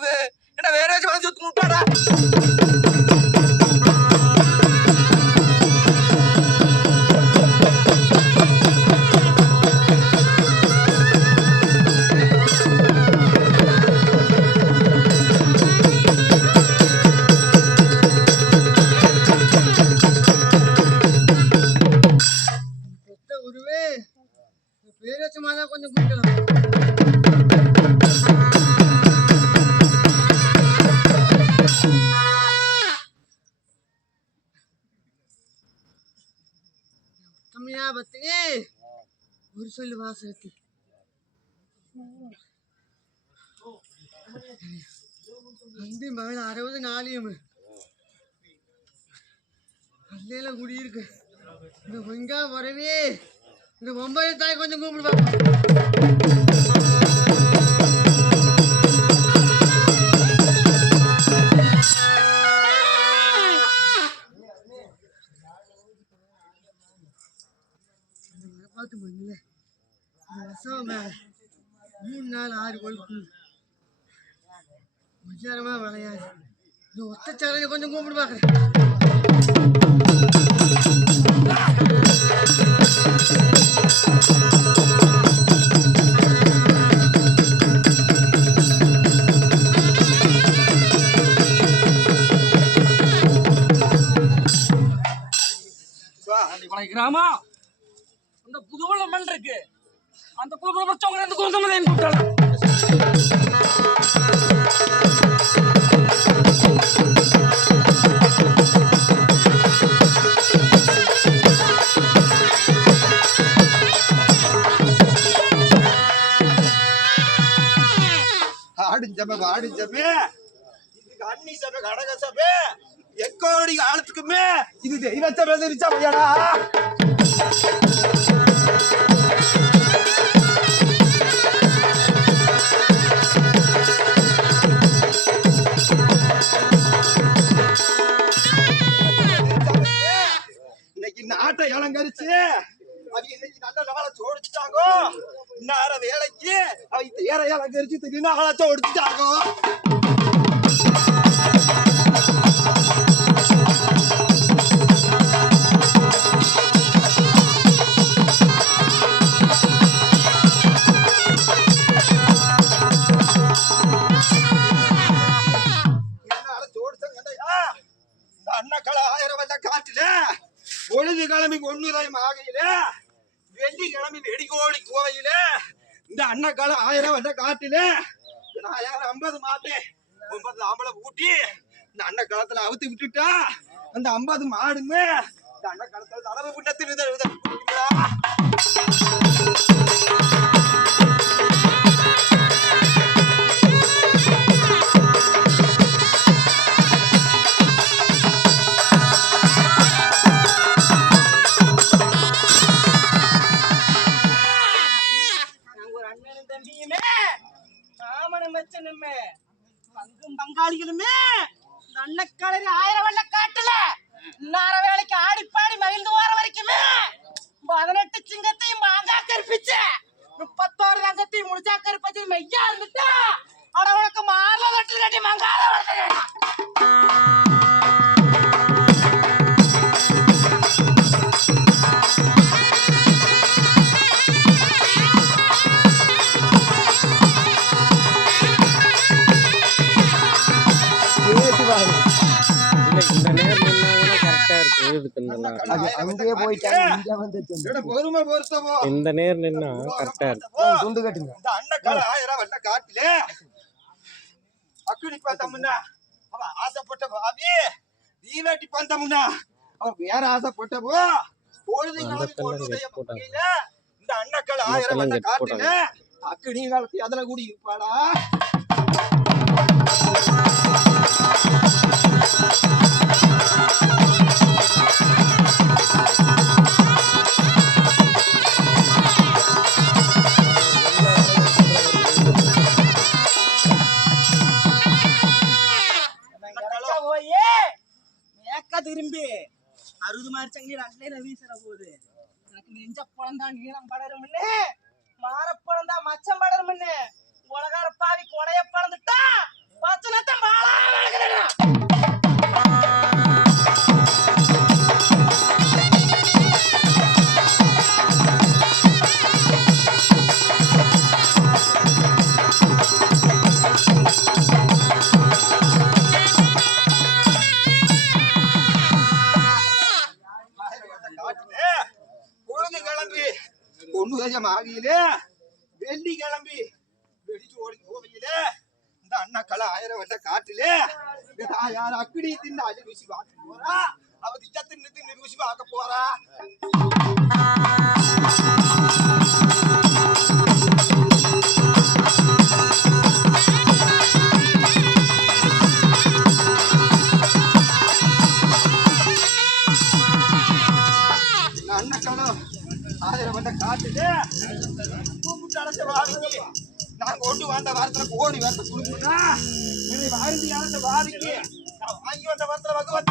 வருது. என்ன வேற ஏதாச்சும் வந்து சுத்தி விட்டாரா பெத்த தான் கொஞ்சம் குடிக்கலாம். கம்மியா ஒரு சொல்லு வாசகத்தி. அந்தி மகள் அறுபது நாளையும். அல்லையில குடியிருக்கு. இந்த வெங்கா வரவே. இந்த ஒன்பது தாய் கொஞ்சம் கூப்பிடுவாங்க பார்த்து பண்ணல ரசம் மேல மூணு நாள் ஆறு கொழுப்பு விசாரமா விளையாது. இந்த ஒத்த கொஞ்சம் கூப்பிடு பார்க்குறேன். கிராமம். இந்த புதுவள மண் இருக்கு. அந்த குழுக்குள்ள படிச்சவங்க அந்த குழுந்தமதையும் கூப்பிட்டாங்க. ஆடிஞ்சப வாடிஞ்சபே இதுக்கு அன்னி சபை கடக சபை. எக்கோடி காலத்துக்குமே இது தெய்வ சபை தெரிச்சவையடா நாட்டை அலங்கரிச்சு அவங்க இன்னைக்கு நல்ல நாளை சோடிச்சுட்டாங்கோ இன்னார வேலைக்கு அவங்க தேரை அலங்கரிச்சு திருநாளை சோடிச்சுட்டாங்கோ இந்த அண்ணக்களை ஆயிரம் வந்த காட்டுல பொழுது கிழமை ஒண்ணுதாயம் ஆகையில வெள்ளி கிளம்பி வெடிகோடி கோவையில இந்த அண்ணக்கால ஆயிரம் வந்த காட்டுல நான் யாரும் ஐம்பது மாட்டு ஒன்பது ஆம்பளை ஊட்டி இந்த அண்ணன் காலத்துல அவுத்து விட்டுட்டா அந்த ஐம்பது மாடுமே இந்த அண்ணன் காலத்துல தலைமை புண்ணத்தில் மாமனும் மச்சனுமே பங்கும் பங்காளிகளுமே இந்த அன்னக்காலரி ஆயிரம் வெள்ள காட்டுல இன்னார வேலைக்கு ஆடி பாடி மகிழ்ந்து வர வரைக்குமே பதினெட்டு சிங்கத்தையும் மாங்கா கற்பிச்சு முப்பத்தோரு தங்கத்தையும் முடிச்சா கருப்பத்தி மெய்யா இருந்துட்டா. அட உனக்கு மாறல வெட்டு கட்டி மங்காத வளர்த்துக்கடா அங்கேயே போயிட்டாங்க இங்க வந்து இந்த நேரம் நின்னா கரெக்டா இருக்கு துண்டு கட்டுங்க. இந்த அண்ணக்கால ஆயிரம் வந்த காட்டிலே அக்குடி பார்த்தமுன்னா அவ ஆசைப்பட்ட பாவி தீவேட்டி பார்த்தமுன்னா அவன் வேற ஆசைப்பட்டப்போ பொழுது இந்த அண்ணக்கள் அந்த ஆயிரம் கெட்டு காட்டுல. அக்கடி காலத்து அதுல கூடி இருப்பாளா? திரும்பி. அறுபது மாதிரி அண்ணே ரவி வீசுற போகுது. எனக்கு நெஞ்ச பழந்தா நீளம் படரும்னு. மாறப்பழந்தா மச்சம் படரும்னு. உலகார பாவி ஒண்ணுதயம் ஆகியில வெள்ளி கிளம்பி வெடிச்சு ஓடி போவையில இந்த அண்ணா அண்ணக்களை ஆயிரம் வந்த காட்டிலே யார் அக்கடி தின்னு அழி ருசி பார்க்க போறா? அவ திட்ட தின்னு தின்னு ருசி பார்க்க போறா? அண்ணா அண்ணக்களும் ஆயிரம் வந்த காட்டுல கூப்பிட்டு அழைச்ச வாதிக்கு நான் கொண்டு வந்த வாரத்துல கோடி வாரத்தை கொடுக்கணும்னா என்னை அழைச்ச வாதிக்கு நான் வாங்கி வந்த வாரத்துல வகுவத்து